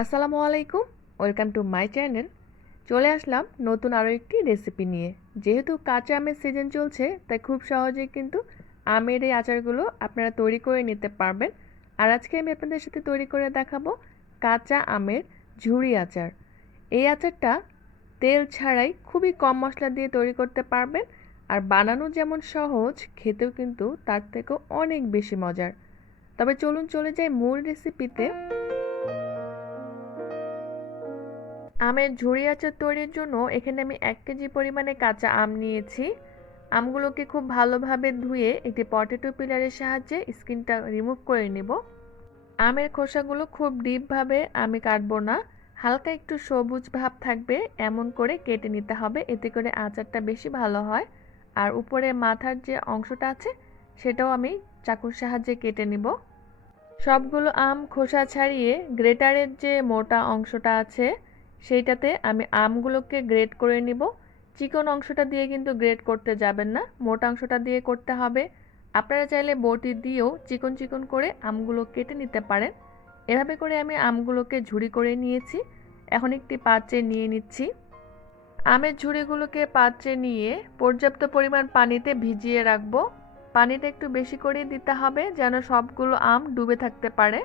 আসসালামু আলাইকুম। Welcome to my channel. চলে আসলাম নতুন আরও একটি রেসিপি নিয়ে। যেহেতু কাঁচা আমের সিজন চলছে, তাই খুব সহজেই কিন্তু আমের এই আচারগুলো আপনারা তৈরি করে নিতে পারবেন। আর আজকে আমি আপনাদের সাথে তৈরি করে দেখাবো কাঁচা আমের ঝুরি আচার। এই আচারটা তেল ছাড়াই খুবই কম মশলা দিয়ে তৈরি করতে পারবেন। আর বানানো যেমন সহজ, খেতেও কিন্তু তার থেকেও অনেক বেশি মজার। তবে চলুন চলে যাই মূল রেসিপিতে। আমের ঝুরি আচার তৈরির জন্য এখানে আমি 1 কেজি পরিমাণে কাঁচা আম নিয়েছি। আমগুলোকে খুব ভালোভাবে ধুয়ে একটি পটেটো পিলারের সাহায্যে স্কিনটা রিমুভ করে নিব। আমের খোসাগুলো খুব ডিপভাবে আমি কাটবো না, হালকা একটু সবুজ ভাব থাকবে এমন করে কেটে নিতে হবে, এতে করে আচারটা বেশি ভালো হয়। আর উপরে মাথার যে অংশটা আছে সেটাও আমি চাকুর সাহায্যে কেটে নিব। সবগুলো আম খোসা ছাড়িয়ে গ্রেটারের যে মোটা অংশটা আছে সেইটাতে আমি আমগুলোকে গ্রেট করে নিব। চিকন অংশটা দিয়ে কিন্তু গ্রেট করতে যাবেন না, মোটা অংশটা দিয়ে করতে হবে। আপনারা চাইলে বটি দিয়েও চিকন চিকন করে আমগুলো কেটে নিতে পারেন। এভাবে করে আমি আমগুলোকে ঝুরি করে নিয়েছি। এখন একটি পাত্রে নিয়ে নিচ্ছি। আমের ঝুড়িগুলোকে পাত্রে নিয়ে পর্যাপ্ত পরিমাণ পানিতে ভিজিয়ে রাখবো। পানিটা একটু বেশি করে দিতে হবে যেন সবগুলো আম ডুবে থাকতে পারে।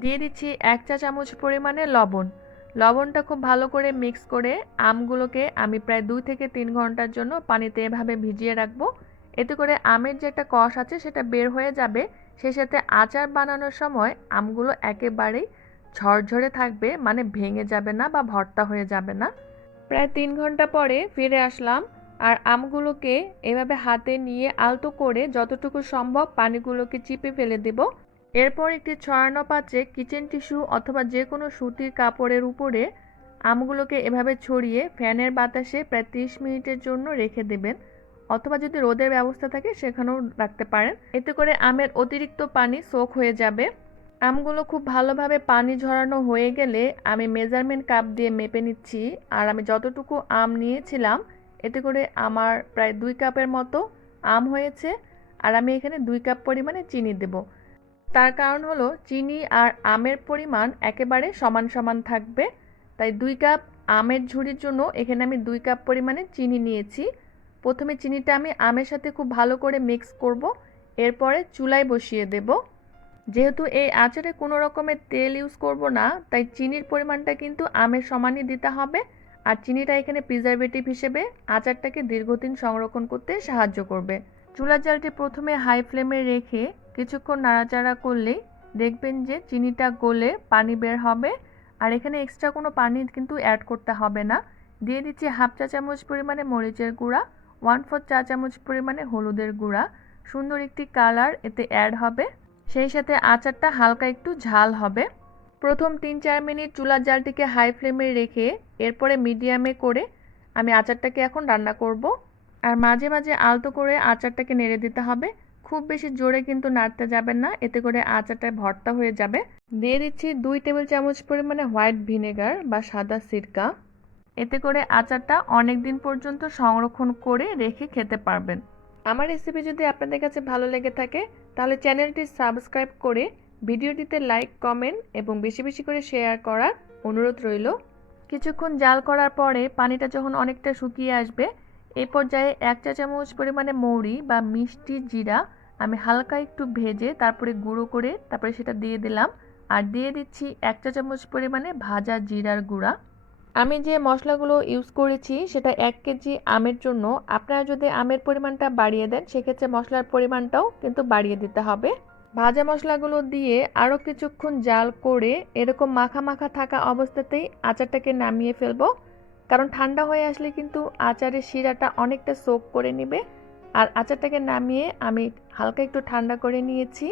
দিয়ে দিচ্ছি 1 চা চামচ পরিমাণে লবণ। লবণটা খুব ভালো করে মিক্স করে আমগুলোকে আমি প্রায় 2 থেকে 3 ঘন্টার জন্য পানিতে এভাবে ভিজিয়ে রাখবো। এতে করে আমের যে একটা কষ আছে সেটা বের হয়ে যাবে। সেই সাথে আচার বানানোর সময় আমগুলো একেবারেই ঝরঝরে থাকবে, মানে ভেঙে যাবে না বা ভর্তা হয়ে যাবে না। প্রায় 3 ঘন্টা পরে ফিরে আসলাম। আর আমগুলোকে এভাবে হাতে নিয়ে আলতো করে যতটুকু সম্ভব পানিগুলোকে চিপে ফেলে দেব। এরপর একটি ছড়ানো পাত্রে কিচেন টিস্যু অথবা যে কোনো সুতির কাপড়ের উপরে আমগুলোকে এভাবে ছড়িয়ে ফ্যানের বাতাসে প্রায় 30 মিনিটের জন্য রেখে দেবেন, অথবা যদি রোদের ব্যবস্থা থাকে সেখানেও রাখতে পারেন। এতে করে আমের অতিরিক্ত পানি সোক হয়ে যাবে। আমগুলো খুব ভালোভাবে পানি ঝরানো হয়ে গেলে আমি মেজারমেন্ট কাপ দিয়ে মেপে নিচ্ছি। আর আমি যতটুকু আম নিয়েছিলাম এতে করে আমার প্রায় 2 কাপের মতো আম হয়েছে। আর আমি এখানে 2 কাপ পরিমাণে চিনি দেব। তার কারণ হলো চিনি আর আমের পরিমাণ একেবারে সমান সমান থাকবে। তাই 2 কাপ আমের ঝুরির জন্য এখানে আমি 2 কাপ পরিমাণে চিনি নিয়েছি। প্রথমে চিনিটা আমি আমের সাথে খুব ভালো করে মিক্স করব, এরপরে চুলায় বসিয়ে দেব। যেহেতু এই আচারে কোনো রকমের তেল ইউজ করব না, তাই চিনির পরিমাণটা কিন্তু আমের সমানই দিতে হবে। আর চিনিটা এখানে প্রিজারভেটিভ হিসেবে আচারটাকে দীর্ঘদিন সংরক্ষণ করতে সাহায্য করবে। চুলার জালটি প্রথমে হাই ফ্লেমে রেখে কিছুক্ষণ নাড়াচাড়া করলেই দেখবেন যে চিনিটা গলে পানি বের হবে। আর এখানে এক্সট্রা কোনো পানি কিন্তু অ্যাড করতে হবে না। দিয়ে দিচ্ছি 1/2 চা চামচ পরিমাণে মরিচের গুঁড়া, 1/4 চা চামচ পরিমাণে হলুদের গুঁড়া। সুন্দর একটি কালার এতে অ্যাড হবে, সেই সাথে আচারটা হালকা একটু ঝাল হবে। প্রথম 3-4 মিনিট চুলার জালটিকে হাই ফ্লেমে রেখে এরপরে মিডিয়ামে করে আমি আচারটাকে এখন রান্না করব। আর মাঝে মাঝে আলতো করে আচারটাকে নেড়ে দিতে হবে, খুব বেশি জোরে কিন্তু নাড়তে যাবেন না, এতে করে আচারটা ভর্তা হয়ে যাবে। দিয়ে দিচ্ছি 2 টেবিল চামচ পরিমাণে হোয়াইট ভিনেগার বা সাদা সিরকা। এতে করে আচারটা অনেক দিন পর্যন্ত সংরক্ষণ করে রেখে খেতে পারবেন। আমার রেসিপি যদি আপনাদের কাছে ভালো লেগে থাকে তাহলে চ্যানেলটি সাবস্ক্রাইব করে ভিডিওটিতে লাইক, কমেন্ট এবং বেশি বেশি করে শেয়ার করার অনুরোধ রইল। কিছুক্ষণ জাল করার পরে পানিটা যখন অনেকটা শুকিয়ে আসবে, এই পর্যায়ে 1 চা চামচ পরিমাণে মৌরি বা মিষ্টি জিরা আমি হালকা একটু ভেজে তারপরে গুঁড়ো করে তারপরে সেটা দিয়ে দিলাম। আর দিয়ে দিচ্ছি 1 চা চামচ পরিমাণে ভাজা জিরার গুঁড়া। আমি যে মশলাগুলো ইউজ করেছি সেটা 1 কেজি আমের জন্য। আপনারা যদি আমের পরিমাণটা বাড়িয়ে দেন সেক্ষেত্রে মশলার পরিমাণটাও কিন্তু বাড়িয়ে দিতে হবে। ভাজা মশলাগুলো দিয়ে আরও কিছুক্ষণ জাল করে এরকম মাখা মাখা থাকা অবস্থাতেই আচারটাকে নামিয়ে ফেলবো, কারণ ঠান্ডা হয়ে আসলে কিন্তু আচারের শিরাটা অনেকটা সোক করে নেবে। আর আচারটাকে নামিয়ে আমি হালকা একটু ঠান্ডা করে নিয়েছি।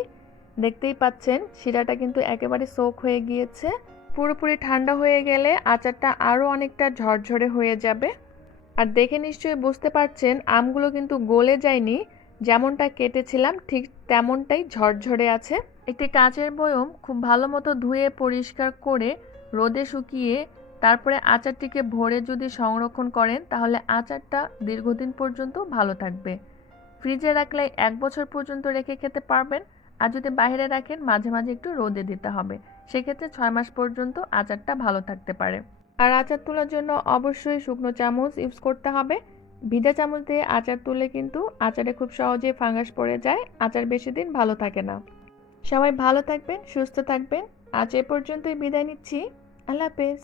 দেখতেই পাচ্ছেন শিরাটা কিন্তু একেবারে সোক হয়ে গিয়েছে। পুরোপুরি ঠান্ডা হয়ে গেলে আচারটা আরও অনেকটা ঝরঝরে হয়ে যাবে। আর দেখে নিশ্চয়ই বুঝতে পারছেন আমগুলো কিন্তু গলে যায়নি, যেমনটা কেটেছিলাম ঠিক তেমনটাই ঝরঝরে আছে। একটি কাচের বয়ম খুব ভালো মতো ধুয়ে পরিষ্কার করে রোদে শুকিয়ে তারপরে আচারটিকে ভরে যদি সংরক্ষণ করেন তাহলে আচারটা দীর্ঘদিন পর্যন্ত ভালো থাকবে। ফ্রিজে রাখলে 1 বছর পর্যন্ত রেখে খেতে পারবেন। আর যদি বাইরে রাখেন মাঝে মাঝে একটু রোদে দিতে হবে। সেক্ষেত্রে 6 মাস পর্যন্ত আচারটা ভালো থাকতে পারে। আর আচার তোলার জন্য অবশ্যই শুকনো চামচ ইউজ করতে হবে। ভিজা চামচ দিয়ে আচার তুললে কিন্তু আচারে খুব সহজেই ফাঙ্গাস পড়ে যায়, আচার বেশি দিন ভালো থাকে না। সবাই ভালো থাকবেন, সুস্থ থাকবেন। আজ এ পর্যন্তই বিদায় নিচ্ছি। আল্লাহ হাফেজ।